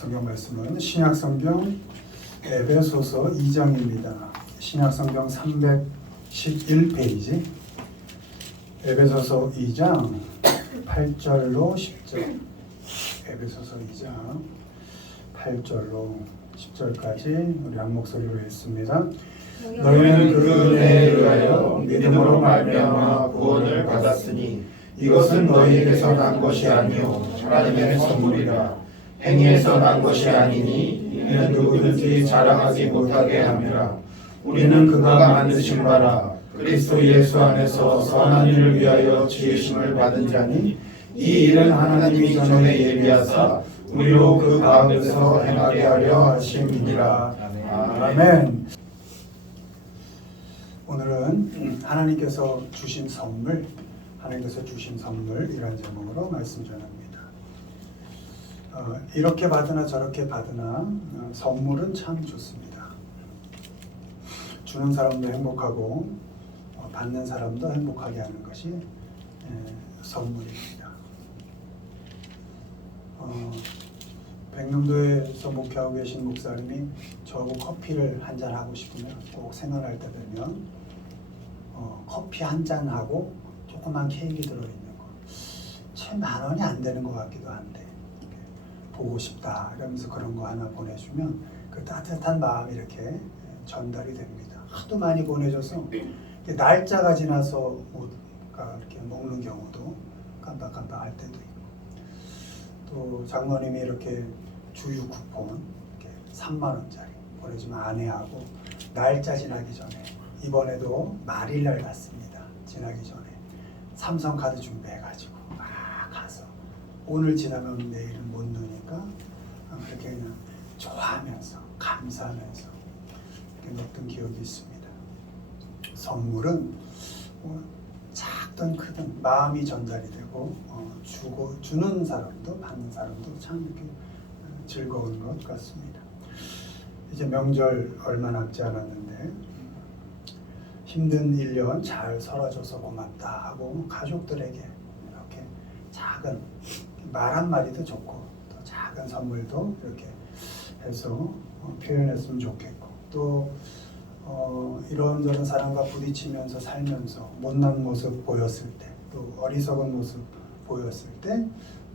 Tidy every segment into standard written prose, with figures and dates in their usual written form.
성경 말씀은 신약성경 에베소서 2장입니다. 신약성경 311페이지 에베소서 2장 8절로 10절 에베소서 2장 8절로 10절까지 우리 한 목소리로 읽습니다. 너희는 그 은혜에 의하여 믿음으로 말미암아 구원을 받았으니 이것은 너희에게서 난 것이 아니요 하나님의 선물이라. 행위에서 난 것이 아니니 이는 누구든지 자랑하지 못하게 함이라. 우리는 그가 만드신 바라 그리스도 예수 안에서 선한 일을 위하여 지으심을 받은 자니 이 일은 하나님이 전에 예비하사 우리로 그 가운데서 행하게 하려 하심이니라. 아멘. 오늘은 하나님께서 주신 선물, 이라는 제목으로 말씀 전합니다. 이렇게 받으나 저렇게 받으나 선물은 참 좋습니다. 주는 사람도 행복하고 받는 사람도 행복하게 하는 것이 선물입니다. 백령도에서 목회하고 계신 목사님이 저하고 커피를 한잔 하고 싶으면 꼭 생각날 때 되면 커피 한 잔하고 조그만 케이크 들어있는 거 채 10,000원이 안 되는 것 같기도 한데 보고 싶다 이러면서 그런 거 하나 보내주면 그 따뜻한 마음이 이렇게 전달이 됩니다. 하도 많이 보내줘서 날짜가 지나서 이렇게 먹는 경우도 깜빡깜빡할 때도 있고, 또 장모님이 이렇게 주유 쿠폰 이렇게 3만원짜리 보내주면 아내하고 날짜 지나기 전에, 이번에도 말일날 갔습니다. 지나기 전에 삼성카드 준비해가지고 가서 오늘 지나면 내일은 못 넣으니까 그렇게 그냥 좋아하면서 감사하면서 이렇게 넣었던 기억이 있습니다. 선물은 작든 크든 마음이 전달이 되고 주는 사람도 받는 사람도 참 이렇게 즐거운 것 같습니다. 이제 명절 얼마 남지 않았는데 힘든 1년 잘 살아줘서 고맙다 하고 가족들에게 이렇게 작은 말 한마디도 좋고 또 작은 선물도 이렇게 해서 표현했으면 좋겠고, 또 이런저런 사람과 부딪히면서 살면서 못난 모습 보였을 때, 또 어리석은 모습 보였을 때,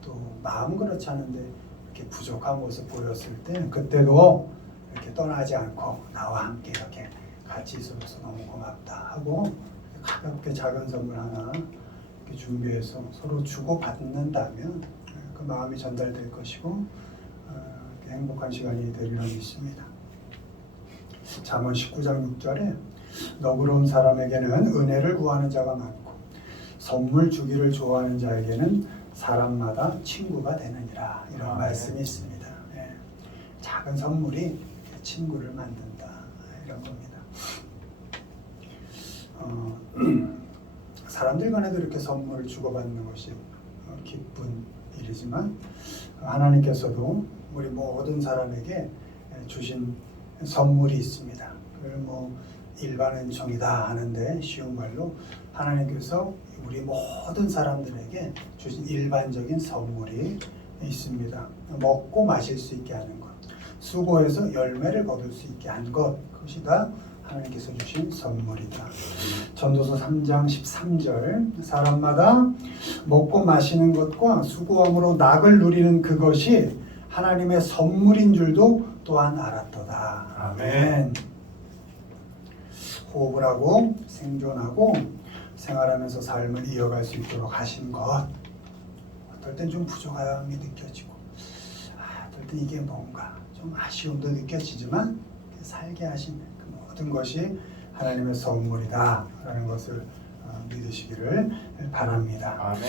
또 마음 그렇지 않은데 이렇게 부족한 모습 보였을 때, 그때도 이렇게 떠나지 않고 나와 함께 이렇게 같이 있어서 너무 고맙다 하고 가볍게 작은 선물 하나 이렇게 준비해서 서로 주고 받는다면 그 마음이 전달될 것이고 행복한 시간이 되리라 믿습니다. 잠언 19장 6절에 너그러운 사람에게는 은혜를 구하는 자가 많고 선물 주기를 좋아하는 자에게는 사람마다 친구가 되느니라, 이런 말씀이 있습니다. 작은 선물이 친구를 만든다, 이런 겁니다. 사람들 간에도 이렇게 선물을 주고받는 것이 기쁜 일이지만 하나님께서도 우리 모든 사람에게 주신 선물이 있습니다. 그걸 일반 은총이다 하는데 쉬운 말로 하나님께서 우리 모든 사람들에게 주신 일반적인 선물이 있습니다. 먹고 마실 수 있게 하는 것, 수고해서 열매를 거둘 수 있게 한 것, 그것이 다 하나님께서 주신 선물이다. 전도서 3장 13절 사람마다 먹고 마시는 것과 수고함으로 낙을 누리는 그것이 하나님의 선물인 줄도 또한 알았도다. 아멘. 호흡을 하고 생존하고 생활하면서 삶을 이어갈 수 있도록 하신 것, 어떨 땐 좀 부족함이 느껴지고 어떨 땐 이게 뭔가 좀 아쉬움도 느껴지지만 살게 하신 그 모든 것이 하나님의 선물이다 라는 것을 믿으시기를 바랍니다. 아멘.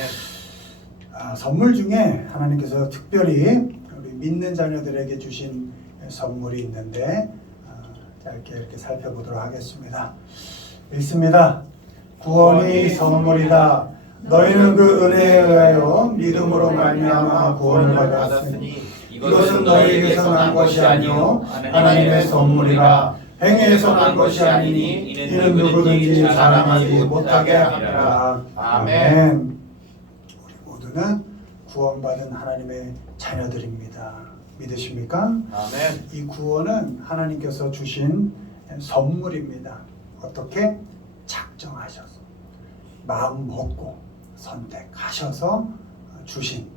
선물 중에 하나님께서 특별히 우리 믿는 자녀들에게 주신 선물이 있는데 짧게 이렇게 살펴보도록 하겠습니다. 읽습니다. 구원이 선물이다. 너희는 그 은혜에 의하여 믿음으로 말미암아 구원을 받았으니 이것은 너희에게서 난 것이 아니요 하나님의 선물이라. 행위에서 난 것이 아니니 이는 누구든지 자랑하지 못하게 하리라. 아멘. 우리 모두는 구원받은 하나님의 자녀들입니다. 믿으십니까? 아멘. 이 구원은 하나님께서 주신 선물입니다. 어떻게? 작정하셔서 마음 먹고 선택하셔서 주신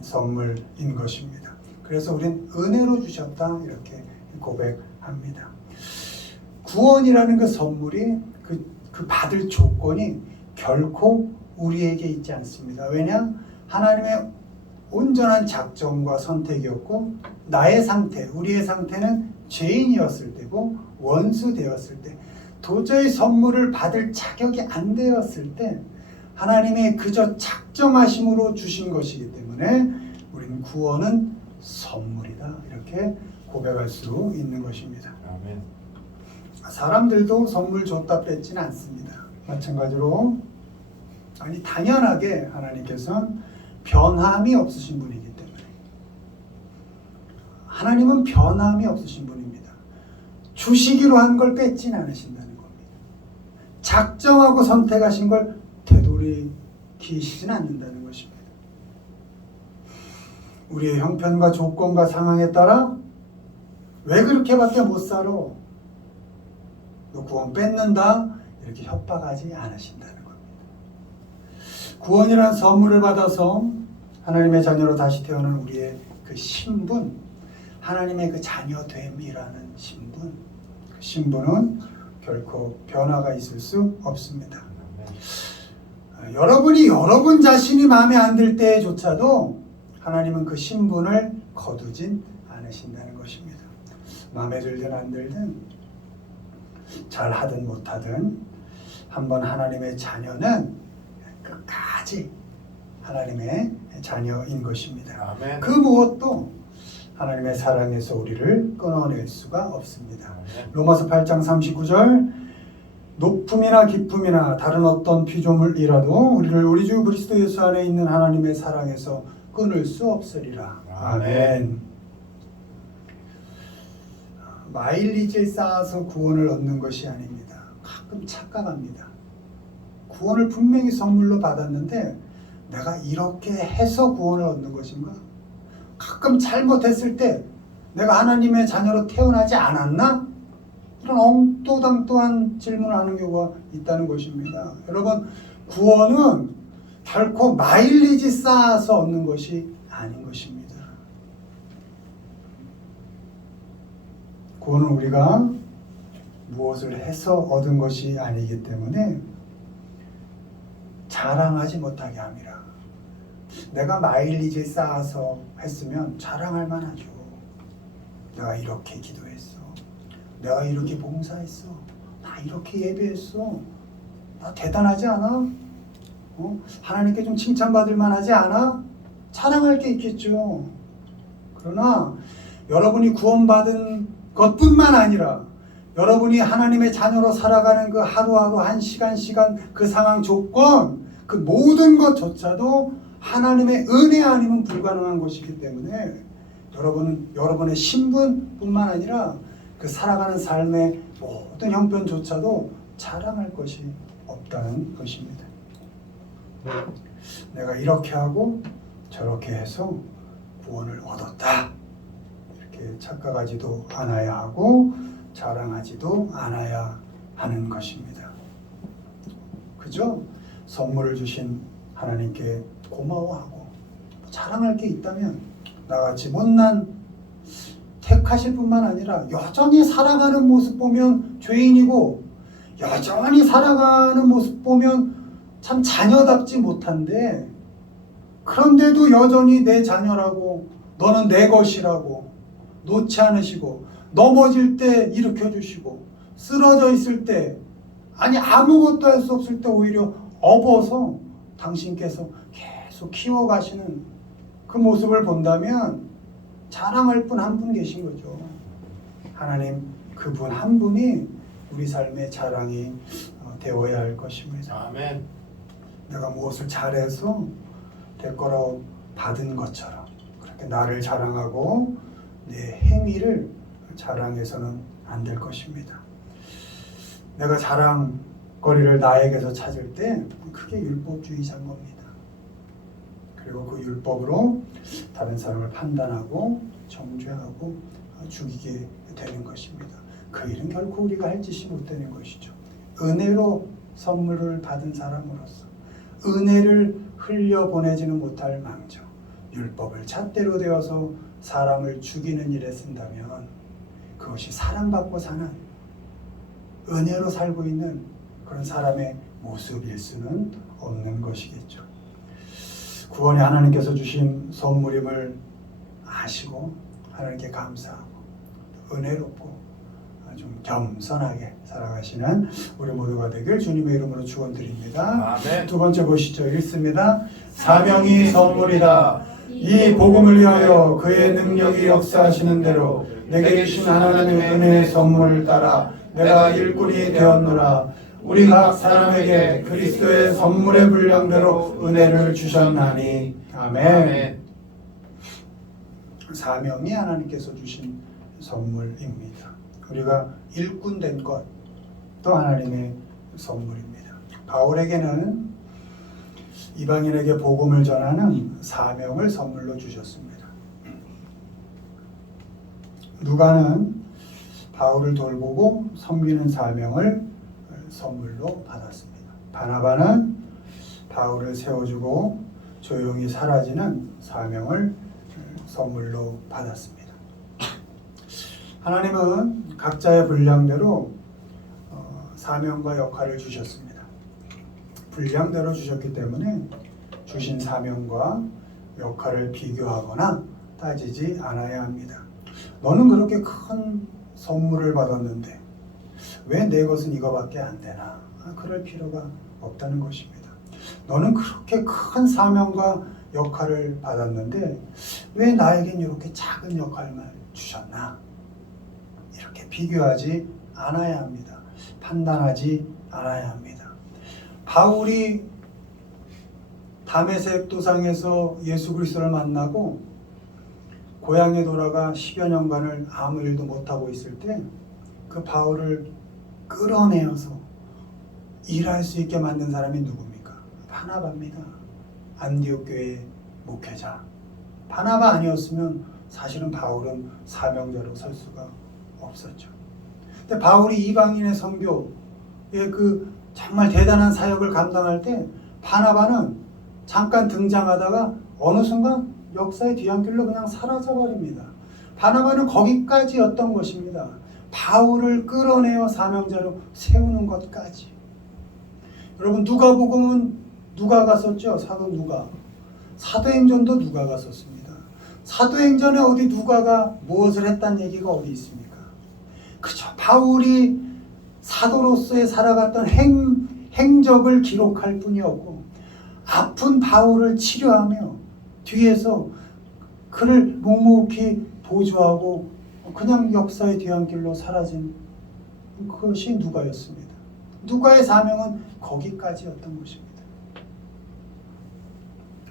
선물인 것입니다. 그래서 우린 은혜로 주셨다 이렇게 고백합니다. 구원이라는 그 선물이 그 받을 조건이 결코 우리에게 있지 않습니다. 왜냐? 하나님의 온전한 작정과 선택이었고 나의 상태, 우리의 상태는 죄인이었을 때고 원수 되었을 때 도저히 선물을 받을 자격이 안 되었을 때 하나님의 그저 작정하심으로 주신 것이기 때문에 우리는 구원은 선물이다 이렇게 고백할 수 있는 것입니다. 아멘. 사람들도 선물 줬다 뺏지는 않습니다. 마찬가지로 당연하게 하나님께서는 변함이 없으신 분이기 때문에 하나님은 변함이 없으신 분입니다. 주시기로 한 걸 뺏지는 않으신다는 겁니다. 작정하고 선택하신 걸 되돌이키시지는 않는다는 것입니다. 우리의 형편과 조건과 상황에 따라 왜 그렇게밖에 못 살아? 너 구원 뺏는다? 이렇게 협박하지 않으신다는 겁니다. 구원이라는 선물을 받아서 하나님의 자녀로 다시 태어난 우리의 그 신분, 하나님의 그 자녀됨이라는 신분, 그 신분은 결코 변화가 있을 수 없습니다. 여러분이 여러분 자신이 마음에 안 들 때조차도 하나님은 그 신분을 거두진 않으신다는 것입니다. 마음에 들든 안 들든 잘하든 못하든 한번 하나님의 자녀는 끝까지 하나님의 자녀인 것입니다. 아멘. 그 무엇도 하나님의 사랑에서 우리를 끊어낼 수가 없습니다. 아멘. 로마서 8장 39절 높음이나 깊음이나 다른 어떤 피조물이라도 우리를 우리 주 그리스도 예수 안에 있는 하나님의 사랑에서 끊을 수 없으리라. 아멘. 마일리지를 쌓아서 구원을 얻는 것이 아닙니다. 가끔 착각합니다. 구원을 분명히 선물로 받았는데 내가 이렇게 해서 구원을 얻는 것인가? 가끔 잘못했을 때 내가 하나님의 자녀로 태어나지 않았나? 이런 엉또당또한 질문을 하는 경우가 있다는 것입니다. 여러분, 구원은 결코 마일리지 쌓아서 얻는 것이 아닌 것입니다. 구원은 우리가 무엇을 해서 얻은 것이 아니기 때문에 자랑하지 못하게 합니다. 내가 마일리지 쌓아서 했으면 자랑할 만하죠. 내가 이렇게 기도했어. 내가 이렇게 봉사했어. 나 이렇게 예배했어. 나 대단하지 않아? 하나님께 좀 칭찬받을 만하지 않아? 자랑할 게 있겠죠. 그러나 여러분이 구원받은 것뿐만 아니라 여러분이 하나님의 자녀로 살아가는 그 하루하루 한 시간 그 상황 조건 그 모든 것조차도 하나님의 은혜 아니면 불가능한 것이기 때문에 여러분은 여러분의 신분뿐만 아니라 그 살아가는 삶의 모든 형편조차도 자랑할 것이 없다는 것입니다. 내가 이렇게 하고 저렇게 해서 구원을 얻었다. 이렇게 착각하지도 않아야 하고 자랑하지도 않아야 하는 것입니다. 그죠? 선물을 주신 하나님께 고마워하고 자랑할 게 있다면 나같이 못난 택하실 뿐만 아니라 여전히 살아가는 모습 보면 죄인이고 여전히 살아가는 모습 보면 참 자녀답지 못한데 그런데도 여전히 내 자녀라고 너는 내 것이라고 놓지 않으시고 넘어질 때 일으켜주시고 쓰러져 있을 때 아니 아무것도 할 수 없을 때 오히려 업어서 당신께서 계속 키워가시는 그 모습을 본다면 자랑할 분 한 분 계신 거죠. 하나님 그분 한 분이 우리 삶의 자랑이 되어야 할 것입니다. 아멘. 내가 무엇을 잘해서 될 거라고 받은 것처럼 그렇게 나를 자랑하고 내 행위를 자랑해서는 안 될 것입니다. 내가 자랑거리를 나에게서 찾을 때 그게 율법주의자인 겁니다. 그리고 그 율법으로 다른 사람을 판단하고 정죄하고 죽이게 되는 것입니다. 그 일은 결코 우리가 할 짓이 못 되는 것이죠. 은혜로 선물을 받은 사람으로서 은혜를 흘려보내지는 못할 망정, 율법을 잣대로 되어서 사람을 죽이는 일에 쓴다면 그것이 사랑받고 사는 은혜로 살고 있는 그런 사람의 모습일 수는 없는 것이겠죠. 구원이 하나님께서 주신 선물임을 아시고 하나님께 감사하고 은혜롭고 좀 겸손하게 살아가시는 우리 모두가 되길 주님의 이름으로 축원드립니다. 아멘. 두 번째 보시죠. 읽습니다. 사명이 선물이다. 이 복음을 위하여 그의 능력이 역사하시는 대로 내게 주신 하나님의 은혜의 선물을 따라 내가 일꾼이 되었노라. 우리 각 사람에게 그리스도의 선물의 분량대로 은혜를 주셨나니. 아멘. 사명이 하나님께서 주신 선물입니다. 우리가 일꾼 된 것도 하나님의 선물입니다. 바울에게는 이방인에게 복음을 전하는 사명을 선물로 주셨습니다. 누가는 바울을 돌보고 섬기는 사명을 선물로 받았습니다. 바나바는 바울을 세워주고 조용히 사라지는 사명을 선물로 받았습니다. 하나님은 각자의 분량대로 사명과 역할을 주셨습니다. 분량대로 주셨기 때문에 주신 사명과 역할을 비교하거나 따지지 않아야 합니다. 너는 그렇게 큰 선물을 받았는데 왜 내 것은 이거밖에 안 되나? 그럴 필요가 없다는 것입니다. 너는 그렇게 큰 사명과 역할을 받았는데 왜 나에겐 이렇게 작은 역할만 주셨나? 이렇게 비교하지 않아야 합니다. 판단하지 않아야 합니다. 바울이 다메섹 도상에서 예수 그리스도를 만나고 고향에 돌아가 10여 년간을 아무 일도 못하고 있을 때 그 바울을 끌어내어서 일할 수 있게 만든 사람이 누굽니까? 바나바입니다. 안디옥 교회 목회자. 바나바 아니었으면 사실은 바울은 사명자로 설 수가 없었죠. 근데 바울이 이방인의 선교의 그 정말 대단한 사역을 감당할 때 바나바는 잠깐 등장하다가 어느 순간 역사의 뒤안길로 그냥 사라져버립니다. 바나바는 거기까지였던 것입니다. 바울을 끌어내어 사명자로 세우는 것까지. 여러분 누가복음은 누가가 썼죠? 사도 누가. 사도행전도 누가가 썼습니다. 사도행전에 어디 누가가 무엇을 했다는 얘기가 어디 있습니까? 그죠. 바울이 사도로서의 살아갔던 행적을 기록할 뿐이었고 아픈 바울을 치료하며 뒤에서 그를 묵묵히 보조하고 그냥 역사의 뒤안길로 사라진 그것이 누가였습니다. 누가의 사명은 거기까지였던 것입니다.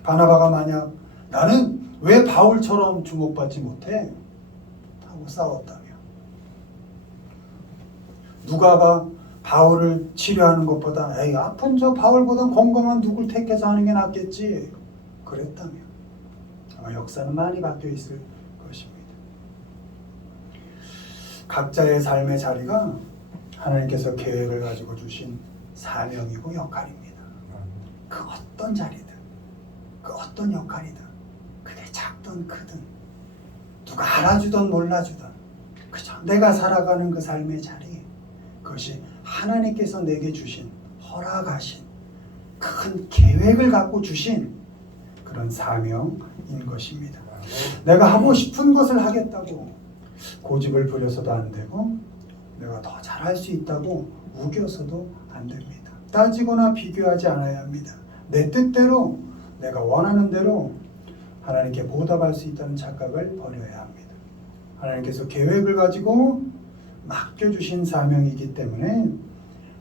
바나바가 만약 나는 왜 바울처럼 주목받지 못해? 하고 싸웠다며 누가가 바울을 치료하는 것보다 에이 아픈 저 바울보다 건강한 누굴 택해서 하는 게 낫겠지 그랬다며 아마 역사는 많이 바뀌어 있을 것입니다. 각자의 삶의 자리가 하나님께서 계획을 가지고 주신 사명이고 역할입니다. 그 어떤 자리든 그 어떤 역할이든 그게 작든 크든 누가 알아주든 몰라주든 그저 내가 살아가는 그 삶의 자리 그것이 하나님께서 내게 주신 허락하신 큰 계획을 갖고 주신 그런 사명인 것입니다. 내가 하고 싶은 것을 하겠다고 고집을 부려서도 안 되고 내가 더 잘할 수 있다고 우겨서도 안 됩니다. 따지거나 비교하지 않아야 합니다. 내 뜻대로 내가 원하는 대로 하나님께 보답할 수 있다는 착각을 버려야 합니다. 하나님께서 계획을 가지고 맡겨주신 사명이기 때문에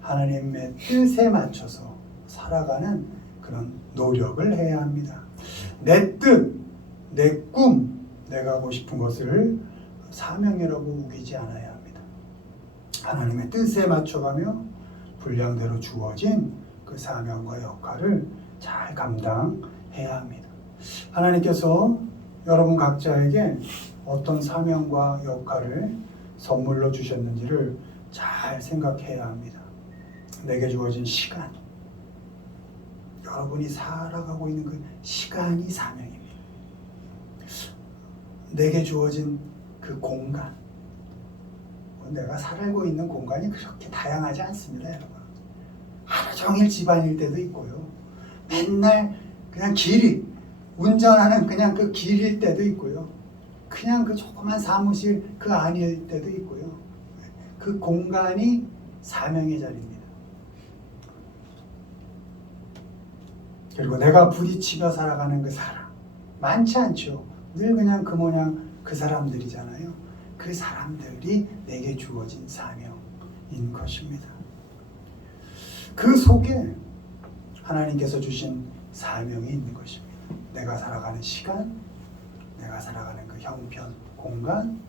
하나님의 뜻에 맞춰서 살아가는 그런 노력을 해야 합니다. 내 뜻, 내 꿈, 내가 하고 싶은 것을 사명이라고 우기지 않아야 합니다. 하나님의 뜻에 맞춰가며 분량대로 주어진 그 사명과 역할을 잘 감당해야 합니다. 하나님께서 여러분 각자에게 어떤 사명과 역할을 선물로 주셨는지를 잘 생각해야 합니다. 내게 주어진 시간, 여러분이 살아가고 있는 그 시간이 사명입니다. 내게 주어진 그 공간, 내가 살고 있는 공간이 그렇게 다양하지 않습니다, 여러분. 하루 종일 집안일 때도 있고요. 맨날 그냥 길이 운전하는 그냥 그 길일 때도 있고요. 그냥 그 조그만 사무실 그 안일 때도 있고요. 그 공간이 사명의 자리입니다. 그리고 내가 부딪히며 살아가는 그 사람 많지 않죠. 늘 그냥 그 모양 그 사람들이잖아요. 그 사람들이 내게 주어진 사명인 것입니다. 그 속에 하나님께서 주신 사명이 있는 것입니다. 내가 살아가는 시간, 내가 살아가는 그 형편, 공간,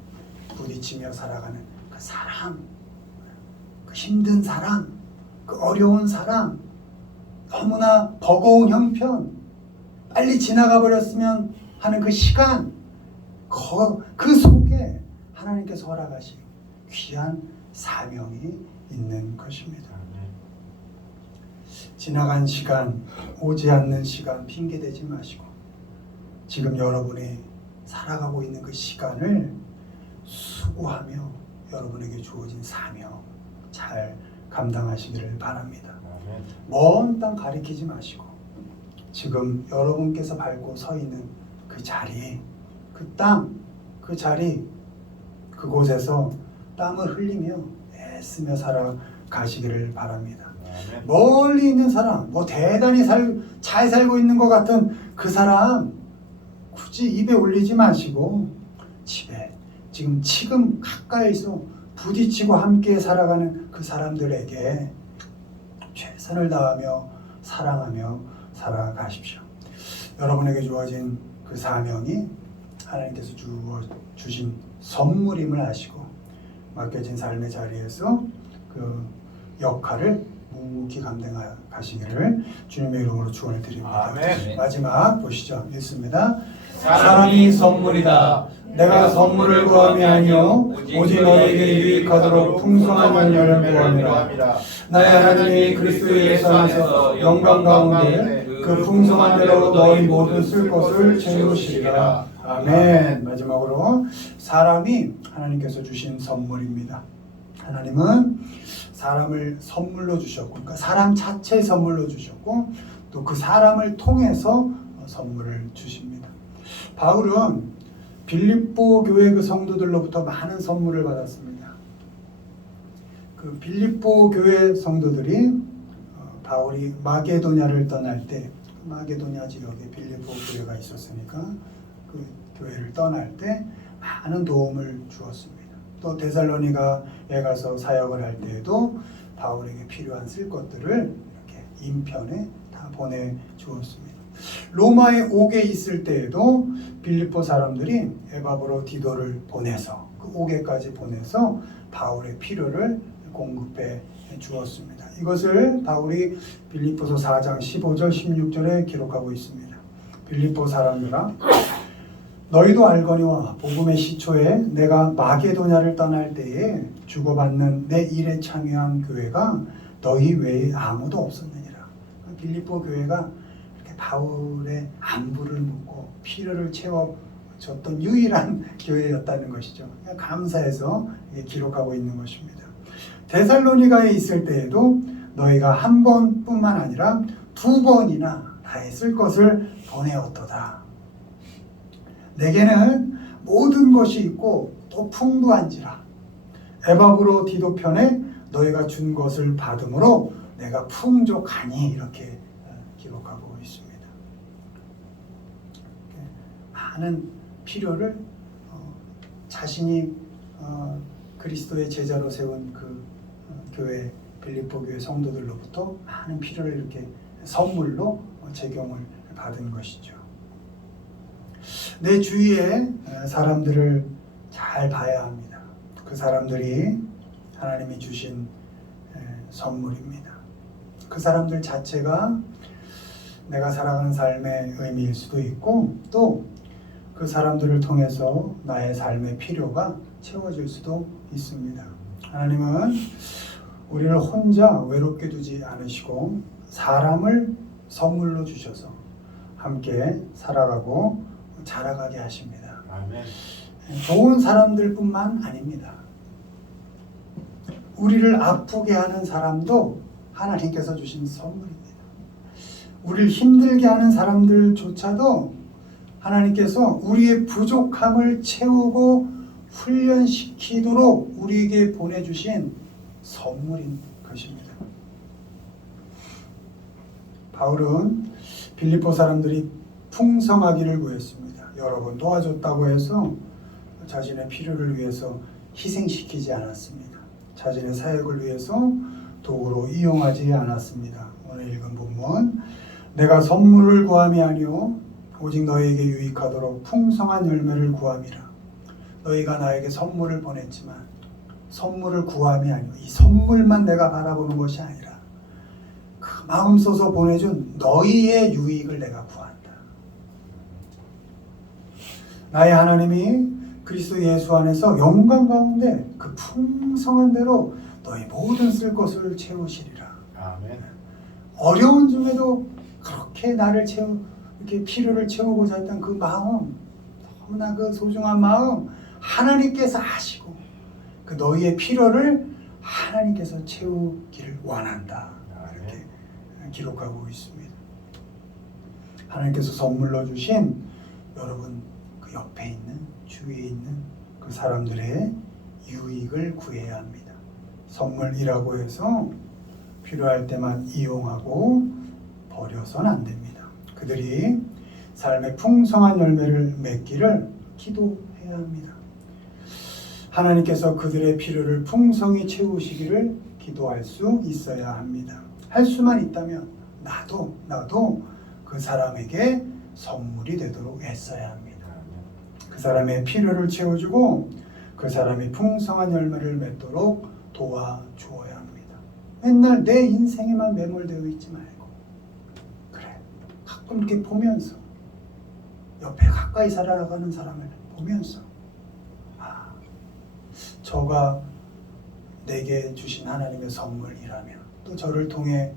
부딪히며 살아가는 그 사람, 그 힘든 사람, 그 어려운 사람, 너무나 버거운 형편, 빨리 지나가 버렸으면 하는 그 시간, 그 속에 하나님께서 허락하신 귀한 사명이 있는 것입니다. 지나간 시간, 오지 않는 시간 핑계대지 마시고 지금 여러분이 살아가고 있는 그 시간을 수고하며 여러분에게 주어진 사명 잘 감당하시기를 바랍니다. 먼 땅 가리키지 마시고 지금 여러분께서 밟고 서 있는 그 자리, 그 땅, 그 자리, 그곳에서 땀을 흘리며 애쓰며 살아가시기를 바랍니다. 멀리 있는 사람, 뭐 대단히 잘 살고 있는 것 같은 그 사람 굳이 입에 올리지 마시고 집에 지금 가까이서 부딪히고 함께 살아가는 그 사람들에게 최선을 다하며 사랑하며 살아가십시오. 여러분에게 주어진 그 사명이 하나님께서 주신 선물임을 아시고 맡겨진 삶의 자리에서 그 역할을 묵묵히 감당하시기를 주님의 이름으로 축원을 드립니다. 아멘. 마지막 보시죠. 읽습니다. 사랑이 선물이다. 내가 선물을 구함이 아니요 오직 너에게 유익하도록 풍성한 연료를 구함이라. 나의 하나님이 그리스도 예수 안에서 영광 가운데 그 풍성한 대로 너희 모든 쓸 것을 채우시리라. 아멘. 마지막으로 사람이 하나님께서 주신 선물입니다. 하나님은 사람을 선물로 주셨고, 그러니까 사람 자체 선물로 주셨고, 또 그 사람을 통해서 선물을 주십니다. 바울은 빌립보 교회 그 성도들로부터 많은 선물을 받았습니다. 그 빌립보 교회 성도들이 바울이 마게도냐를 떠날 때, 마게도냐 지역에 빌립보 교회가 있었으니까 그 교회를 떠날 때 많은 도움을 주었습니다. 또 데살로니가에 가서 사역을 할 때에도 바울에게 필요한 쓸 것들을 이렇게 인편에 다 보내주었습니다. 로마에 오게 있을 때에도 빌립보 사람들이 에바브로 디도를 보내서 그 오게까지 보내서 바울의 필요를 공급해 주었습니다. 이것을 바울이 빌립보서 4장 15절 16절에 기록하고 있습니다. 빌립보 사람들아 너희도 알거니와 복음의 시초에 내가 마게도냐를 떠날 때에 주고받는 내 일에 참여한 교회가 너희 외에 아무도 없었느니라. 빌립보 교회가 이렇게 바울의 안부를 묻고 필요를 채워줬던 유일한 교회였다는 것이죠. 감사해서 기록하고 있는 것입니다. 데살로니가에 있을 때에도 너희가 한 번뿐만 아니라 두 번이나 나의 쓸 것을 보내었도다. 내게는 모든 것이 있고 또 풍부한지라. 에바브로 디도 편에 너희가 준 것을 받음으로 내가 풍족하니 이렇게 기록하고 있습니다. 많은 필요를 자신이 그리스도의 제자로 세운 그 교회 빌립보 교회 성도들로부터 많은 필요를 이렇게 선물로 제공을 받은 것이죠. 내 주위에 사람들을 잘 봐야 합니다. 그 사람들이 하나님이 주신 선물입니다. 그 사람들 자체가 내가 살아가는 삶의 의미일 수도 있고 또 그 그 사람들을 통해서 나의 삶의 필요가 채워질 수도 있습니다. 하나님은 우리를 혼자 외롭게 두지 않으시고 사람을 선물로 주셔서 함께 살아가고 자라가게 하십니다. 아멘. 좋은 사람들뿐만 아닙니다. 우리를 아프게 하는 사람도 하나님께서 주신 선물입니다. 우리를 힘들게 하는 사람들조차도 하나님께서 우리의 부족함을 채우고 훈련시키도록 우리에게 보내주신 선물인 것입니다. 바울은 빌립보 사람들이 풍성하기를 구했습니다. 여러 번 도와줬다고 해서 자신의 필요를 위해서 희생시키지 않았습니다. 자신의 사역을 위해서 도구로 이용하지 않았습니다. 오늘 읽은 본문, 내가 선물을 구함이 아니오 오직 너희에게 유익하도록 풍성한 열매를 구함이라. 너희가 나에게 선물을 보냈지만 선물을 구함이 아니오, 이 선물만 내가 바라보는 것이 아니라 그 마음 써서 보내준 너희의 유익을 내가 구한다. 나의 하나님이 그리스도 예수 안에서 영광 가운데 그 풍성한 대로 너희 모든 쓸 것을 채우시리라. 아멘. 어려운 중에도 그렇게 나를 이렇게 필요를 채우고자 했던 그 마음, 너무나 그 소중한 마음 하나님께서 아시고 그 너희의 필요를 하나님께서 채우기를 원한다. 이렇게 기록하고 있습니다. 하나님께서 선물로 주신 여러분 그 옆에 있는 주위에 있는 그 사람들의 유익을 구해야 합니다. 선물이라고 해서 필요할 때만 이용하고 버려서는 안 됩니다. 그들이 삶의 풍성한 열매를 맺기를 기도해야 합니다. 하나님께서 그들의 필요를 풍성히 채우시기를 기도할 수 있어야 합니다. 할 수만 있다면 나도 그 사람에게 선물이 되도록 애써야 합니다. 그 사람의 필요를 채워주고 그 사람이 풍성한 열매를 맺도록 도와주어야 합니다. 맨날 내 인생에만 매몰되어 있지 말고 그래, 가끔 이렇게 보면서 옆에 가까이 살아가는 사람을 보면서 저가 내게 주신 하나님의 선물이라면 또 저를 통해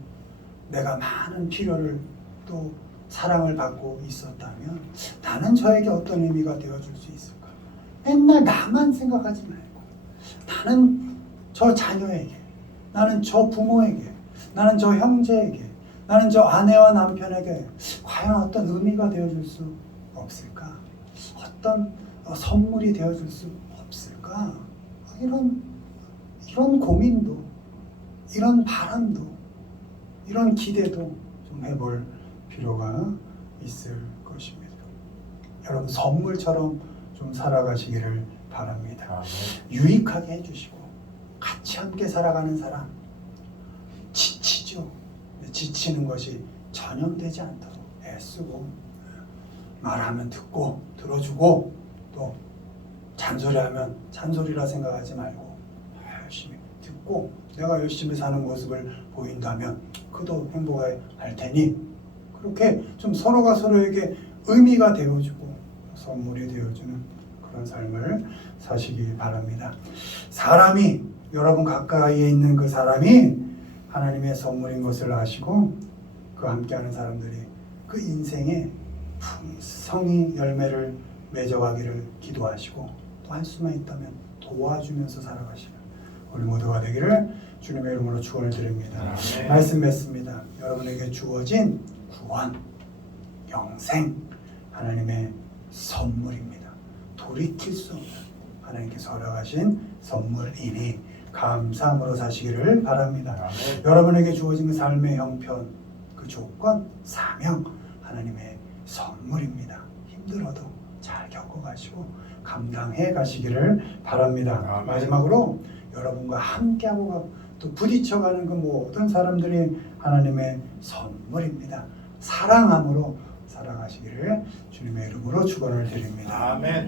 내가 많은 필요를 또 사랑을 받고 있었다면 나는 저에게 어떤 의미가 되어줄 수 있을까? 맨날 나만 생각하지 말고 나는 저 자녀에게, 나는 저 부모에게, 나는 저 형제에게, 나는 저 아내와 남편에게 과연 어떤 의미가 되어줄 수 없을까? 어떤 선물이 되어줄 수 없을까? 이런 고민도, 이런 바람도, 이런 기대도 좀 해볼 필요가 있을 것입니다. 여러분 선물처럼 좀 살아가시기를 바랍니다. 유익하게 해주시고 같이 함께 살아가는 사람 지치죠. 지치는 것이 전염되지 않도록 애쓰고 말하면 듣고 들어주고 또 잔소리하면 잔소리라 생각하지 말고 열심히 듣고 내가 열심히 사는 모습을 보인다면 그도 행복할 테니 그렇게 좀 서로가 서로에게 의미가 되어주고 선물이 되어주는 그런 삶을 사시기 바랍니다. 사람이 여러분 가까이에 있는 그 사람이 하나님의 선물인 것을 아시고 그 함께하는 사람들이 그 인생에 풍성히 열매를 맺어가기를 기도하시고 또 할 수만 있다면 도와주면서 살아가시는 우리 모두가 되기를 주님의 이름으로 축원을 드립니다. 아멘. 말씀 맺습니다. 여러분에게 주어진 구원, 영생, 하나님의 선물입니다. 돌이킬 수 없는 하나님께서 허락하신 선물이니 감사함으로 사시기를 바랍니다. 아멘. 여러분에게 주어진 그 삶의 형편, 그 조건, 사명, 하나님의 선물입니다. 힘들어도 잘 겪어가시고 감당해 가시기를 바랍니다. 아멘. 마지막으로 여러분과 함께하고 또 부딪혀가는 그 모든 사람들이 하나님의 선물입니다. 사랑함으로 살아가시기를 주님의 이름으로 축원을 드립니다. 아멘.